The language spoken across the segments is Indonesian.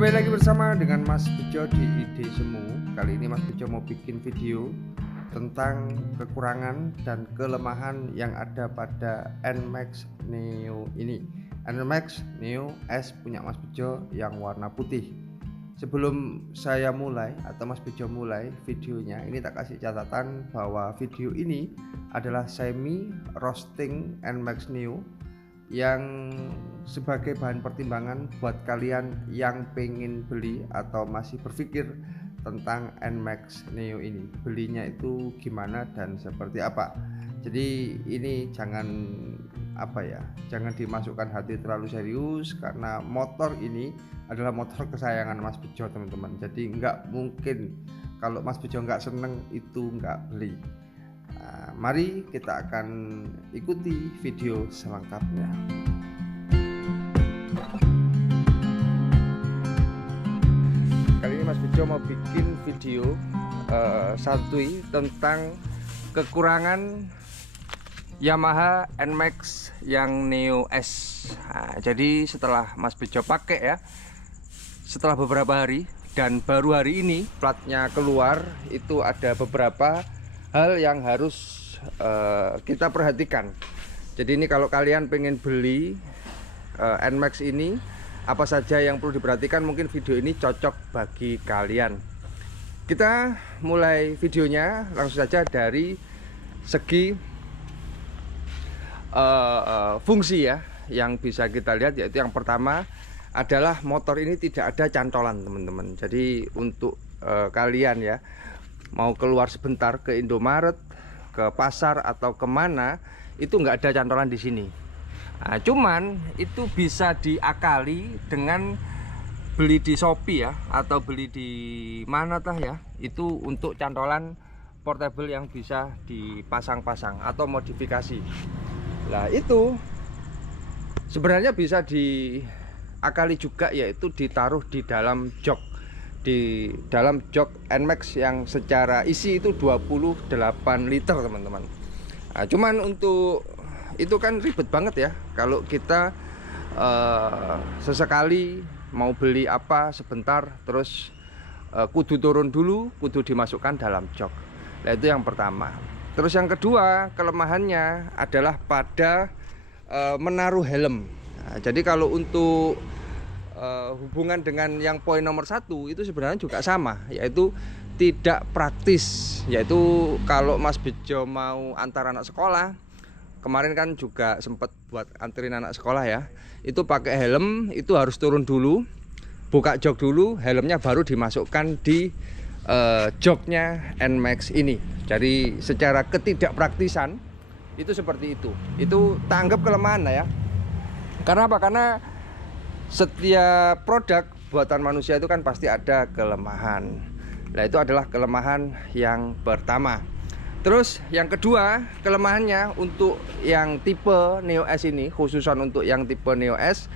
kembali lagi bersama dengan Mas Bejo di Ide Semu. Kali ini Mas Bejo mau bikin video tentang kekurangan dan kelemahan yang ada pada NMAX Neo ini. NMAX Neo S punya Mas Bejo yang warna putih. Sebelum saya mulai atau Mas Bejo mulai videonya, ini tak kasih catatan bahwa video ini adalah semi roasting NMAX Neo yang sebagai bahan pertimbangan buat kalian yang pengen beli atau masih berpikir tentang NMAX Neo ini, belinya itu gimana dan seperti apa. Jadi ini jangan jangan dimasukkan hati terlalu serius, karena motor ini adalah motor kesayangan Mas Bejo teman-teman. Jadi nggak mungkin kalau Mas Bejo nggak seneng itu nggak beli. Mari kita akan ikuti video selengkapnya. Kali ini Mas Bejo mau bikin video santuy tentang kekurangan Yamaha NMAX yang Neo S. Jadi setelah Mas Bejo pakai ya, setelah beberapa hari dan baru hari ini platnya keluar, itu ada beberapa hal yang harus kita perhatikan. Jadi ini kalau kalian pengen beli NMAX ini, apa saja yang perlu diperhatikan, mungkin video ini cocok bagi kalian. Kita mulai videonya langsung saja dari segi fungsi ya, yang bisa kita lihat, yaitu yang pertama adalah motor ini tidak ada cantolan teman-teman. Jadi untuk kalian ya mau keluar sebentar ke Indomaret, ke pasar atau kemana, itu nggak ada cantolan di sini. Nah, cuman itu bisa diakali dengan beli di Shopee ya, atau beli di mana tah ya, itu untuk cantolan portable yang bisa dipasang-pasang atau modifikasi. Nah itu sebenarnya bisa diakali juga, yaitu ditaruh di dalam jok. Di dalam jok NMAX yang secara isi itu 28 liter teman-teman. Nah, cuman untuk itu kan ribet banget ya kalau kita sesekali mau beli apa sebentar, terus kudu turun dulu, kudu dimasukkan dalam jok. Nah itu yang pertama. Terus yang kedua, kelemahannya adalah pada menaruh helm. Nah, jadi kalau untuk hubungan dengan yang poin nomor 1 itu sebenarnya juga sama, yaitu tidak praktis. Yaitu kalau Mas Bejo mau antar anak sekolah, kemarin kan juga sempat buat anterin anak sekolah ya, itu pakai helm itu harus turun dulu, buka jok dulu, helmnya baru dimasukkan di joknya NMAX ini. Jadi secara ketidakpraktisan itu seperti itu. Itu tanggap kelemahan ya. Karena apa? Karena setiap produk buatan manusia itu kan pasti ada kelemahan. Nah itu adalah kelemahan yang pertama. Terus yang kedua, kelemahannya untuk yang tipe Neo S ini, khususan untuk yang tipe Neo S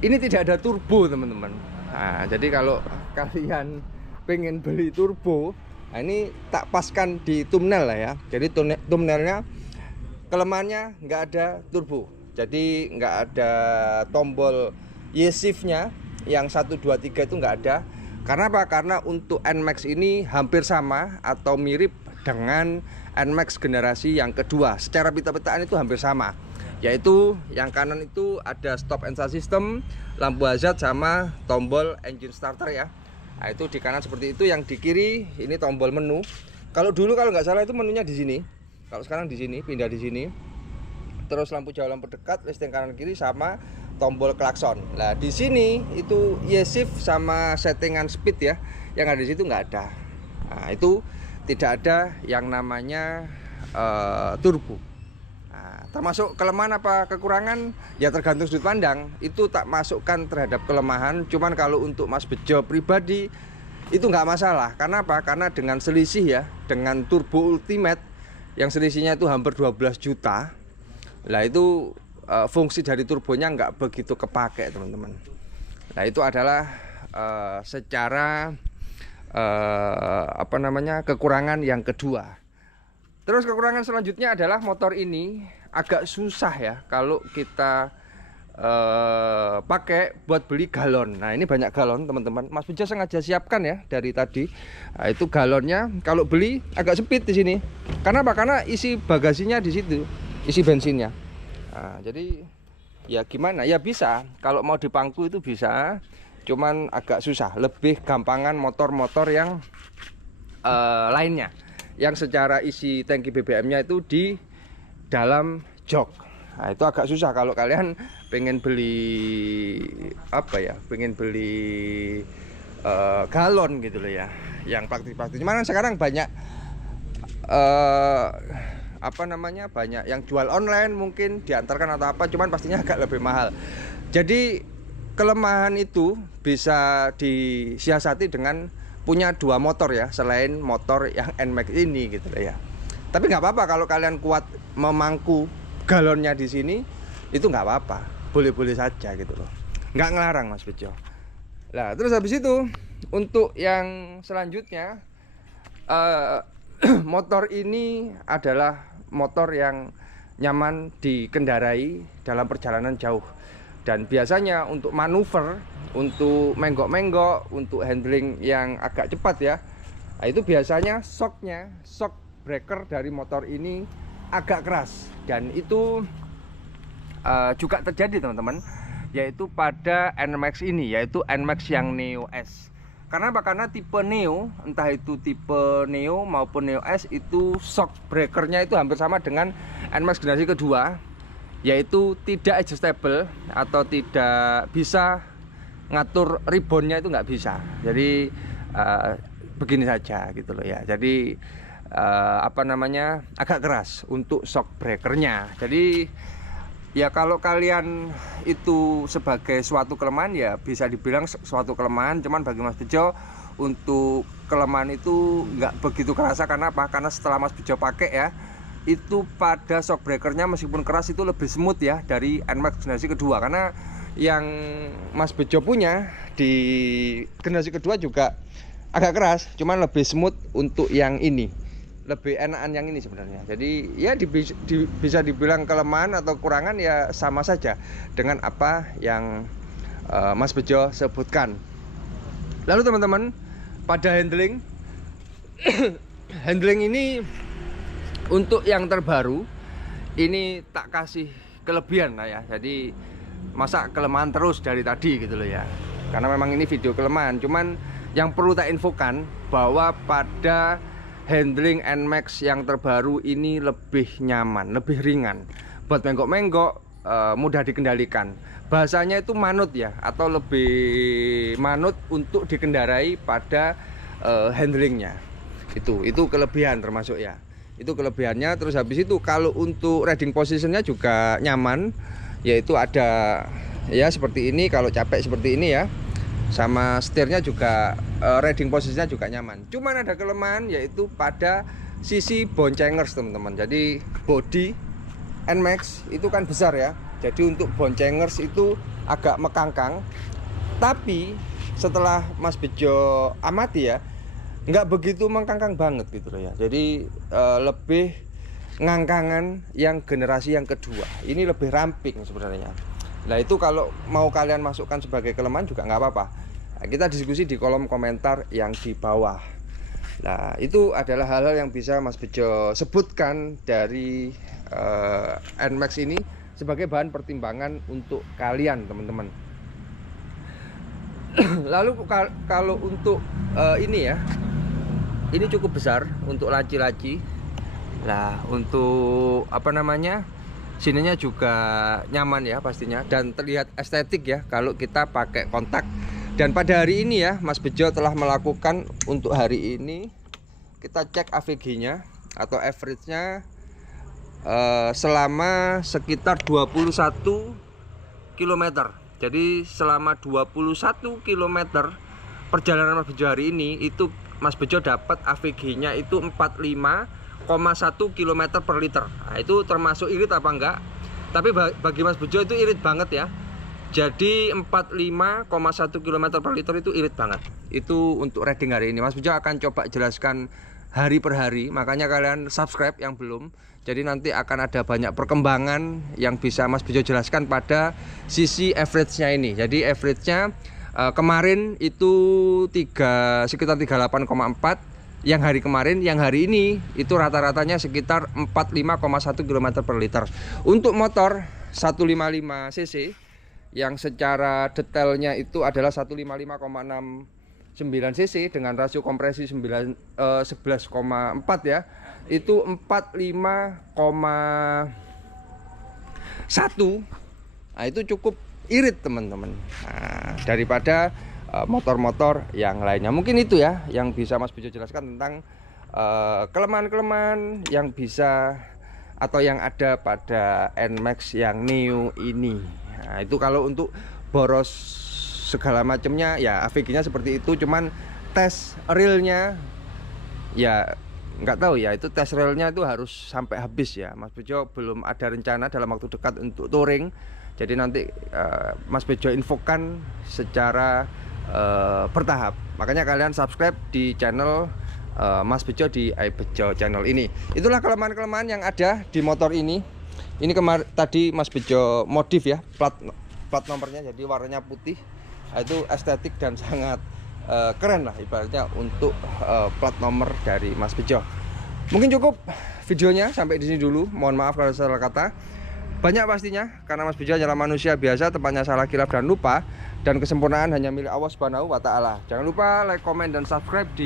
ini tidak ada turbo teman-teman. Nah, jadi kalau kalian pengen beli turbo, nah ini tak paskan di thumbnail lah ya. Jadi thumbnailnya kelemahannya nggak ada turbo. Jadi nggak ada tombol Y-shift-nya yang 1, 2, 3 itu nggak ada. Karena apa? Karena untuk NMAX ini hampir sama atau mirip dengan NMAX generasi yang kedua. Secara pita-pitaan itu hampir sama. Yaitu yang kanan itu ada stop and start system, lampu hazard sama tombol engine starter ya. Nah, itu di kanan seperti itu. Yang di kiri ini tombol menu. Kalau dulu kalau nggak salah itu menunya di sini. Kalau sekarang di sini, pindah di sini. Terus lampu jauh, lampu dekat, listing kanan kiri sama tombol klakson. Nah di sini itu Y-shift sama settingan speed ya, yang ada di situ nggak ada. Nah itu tidak ada yang namanya turbo. Nah, termasuk kelemahan apa kekurangan ya tergantung sudut pandang. Itu tak masukkan terhadap kelemahan. Cuman kalau untuk Mas Bejo pribadi itu nggak masalah. Karena apa? Karena dengan selisih ya, dengan turbo ultimate yang selisihnya itu hampir 12 juta. Nah itu fungsi dari turbonya nggak begitu kepake teman-teman. Nah itu adalah secara kekurangan yang kedua. Terus kekurangan selanjutnya adalah motor ini agak susah ya kalau kita pakai buat beli galon. Nah ini banyak galon teman-teman. Mas Bejo sengaja siapkan ya dari tadi. Nah, itu galonnya kalau beli agak sempit di sini. Karena apa? Karena isi bagasinya di situ, isi bensinnya. Nah, jadi ya gimana? Ya bisa. Kalau mau di pangku itu bisa. Cuman agak susah. Lebih gampangan motor-motor yang lainnya. Yang secara isi tangki BBM-nya itu di dalam jok. Nah, itu agak susah kalau kalian pengen beli apa ya, pengen beli galon gitu loh ya, yang praktis-praktis. Cuman sekarang banyak apa namanya, banyak yang jual online mungkin diantarkan atau apa, cuman pastinya agak lebih mahal. Jadi kelemahan itu bisa disiasati dengan punya 2 motor ya, selain motor yang NMAX ini gitu loh ya. Tapi nggak apa-apa kalau kalian kuat memangku galonnya di sini, itu nggak apa-apa, boleh-boleh saja gitu loh, nggak ngelarang Mas Bejo. Nah terus habis itu untuk yang selanjutnya, motor ini adalah motor yang nyaman dikendarai dalam perjalanan jauh, dan biasanya untuk manuver, untuk menggok-menggok, untuk handling yang agak cepat ya, nah, itu biasanya shock breaker dari motor ini agak keras, dan itu juga terjadi teman-teman, yaitu pada NMAX ini, yaitu NMAX yang Neo S. Karena apa? Karena tipe Neo, entah itu tipe Neo maupun Neo S, itu shock breakernya itu hampir sama dengan NMAX generasi kedua, yaitu tidak adjustable atau tidak bisa ngatur reboundnya, itu nggak bisa. Jadi begini saja gitu loh ya. Jadi apa namanya, agak keras untuk shock breakernya. Jadi ya kalau kalian itu sebagai suatu kelemahan, ya bisa dibilang suatu kelemahan. Cuman bagi Mas Bejo, untuk kelemahan itu nggak begitu kerasa. Karena apa? Karena setelah Mas Bejo pakai ya, itu pada shock breakernya meskipun keras itu lebih smooth ya dari NMAX generasi kedua. Karena yang Mas Bejo punya di generasi kedua juga agak keras, cuman lebih smooth untuk yang ini, lebih enakan yang ini sebenarnya. Jadi ya bisa dibilang kelemahan atau kekurangan ya sama saja dengan apa yang Mas Bejo sebutkan. Lalu teman-teman, pada handling handling ini untuk yang terbaru ini tak kasih kelebihan lah ya. Jadi masa kelemahan terus dari tadi gitu loh ya, karena memang ini video kelemahan. Cuman yang perlu tak infokan bahwa pada handling NMAX yang terbaru ini lebih nyaman, lebih ringan buat menggok-menggok, mudah dikendalikan. Bahasanya itu manut ya, atau lebih manut untuk dikendarai pada handlingnya. Itu kelebihan termasuk ya, itu kelebihannya. Terus habis itu kalau untuk riding positionnya juga nyaman, yaitu ada ya seperti ini, kalau capek seperti ini ya, sama setirnya juga riding posisinya juga nyaman. Cuman ada kelemahan, yaitu pada sisi boncengers teman-teman. Jadi body NMAX itu kan besar ya, jadi untuk boncengers itu agak mekangkang. Tapi setelah Mas Bejo amati ya, nggak begitu mengkangkang banget gitu loh ya. Jadi lebih ngangkangan yang generasi yang kedua ini lebih ramping sebenarnya. Nah itu kalau mau kalian masukkan sebagai kelemahan juga nggak apa-apa. Nah, kita diskusi di kolom komentar yang di bawah. Nah itu adalah hal-hal yang bisa Mas Bejo sebutkan dari NMAX ini sebagai bahan pertimbangan untuk kalian teman-teman. Lalu kalau untuk ini ya, ini cukup besar untuk laci-laci. Nah untuk apa namanya, sininya juga nyaman ya pastinya, dan terlihat estetik ya kalau kita pakai kontak. Dan pada hari ini ya, Mas Bejo telah melakukan untuk hari ini, kita cek AVG nya atau average-nya selama sekitar 21 km. Jadi selama 21 km perjalanan Mas Bejo hari ini, itu Mas Bejo dapat AVG nya itu 45,1 km per liter. Nah, itu termasuk irit apa enggak? Tapi bagi Mas Bejo itu irit banget ya. Jadi 45,1 km per liter itu irit banget. Itu untuk riding hari ini. Mas Bejo akan coba jelaskan hari per hari, makanya kalian subscribe yang belum. Jadi nanti akan ada banyak perkembangan yang bisa Mas Bejo jelaskan pada sisi average-nya ini. Jadi average-nya kemarin itu sekitar 38,4 yang hari kemarin, yang hari ini itu rata-ratanya sekitar 45,1 km per liter. Untuk motor 155 cc yang secara detailnya itu adalah 155,69 cc dengan rasio kompresi 11,4 ya. Itu 45,1. Nah, itu cukup irit teman-teman. Nah, daripada motor-motor yang lainnya. Mungkin itu ya yang bisa Mas Bejo jelaskan tentang kelemahan-kelemahan yang bisa atau yang ada pada NMAX yang Neo ini. Nah, itu kalau untuk boros segala macamnya ya AVG-nya seperti itu, cuman tes realnya ya nggak tahu ya, itu tes realnya itu harus sampai habis ya. Mas Bejo belum ada rencana dalam waktu dekat untuk touring, jadi nanti Mas Bejo infokan secara bertahap. Makanya kalian subscribe di channel Mas Bejo di iBejo channel ini. Itulah kelemahan-kelemahan yang ada di motor ini. Ini tadi Mas Bejo modif ya, plat nomornya jadi warnanya putih. Nah, itu estetik dan sangat keren lah ibaratnya untuk plat nomor dari Mas Bejo. Mungkin cukup videonya sampai di sini dulu. Mohon maaf kalau salah kata. Banyak pastinya karena Mas Bejo adalah manusia biasa, tempatnya salah, kilaf dan lupa, dan kesempurnaan hanya milik Allah Subhanahu wa taala. Jangan lupa like, komen dan subscribe di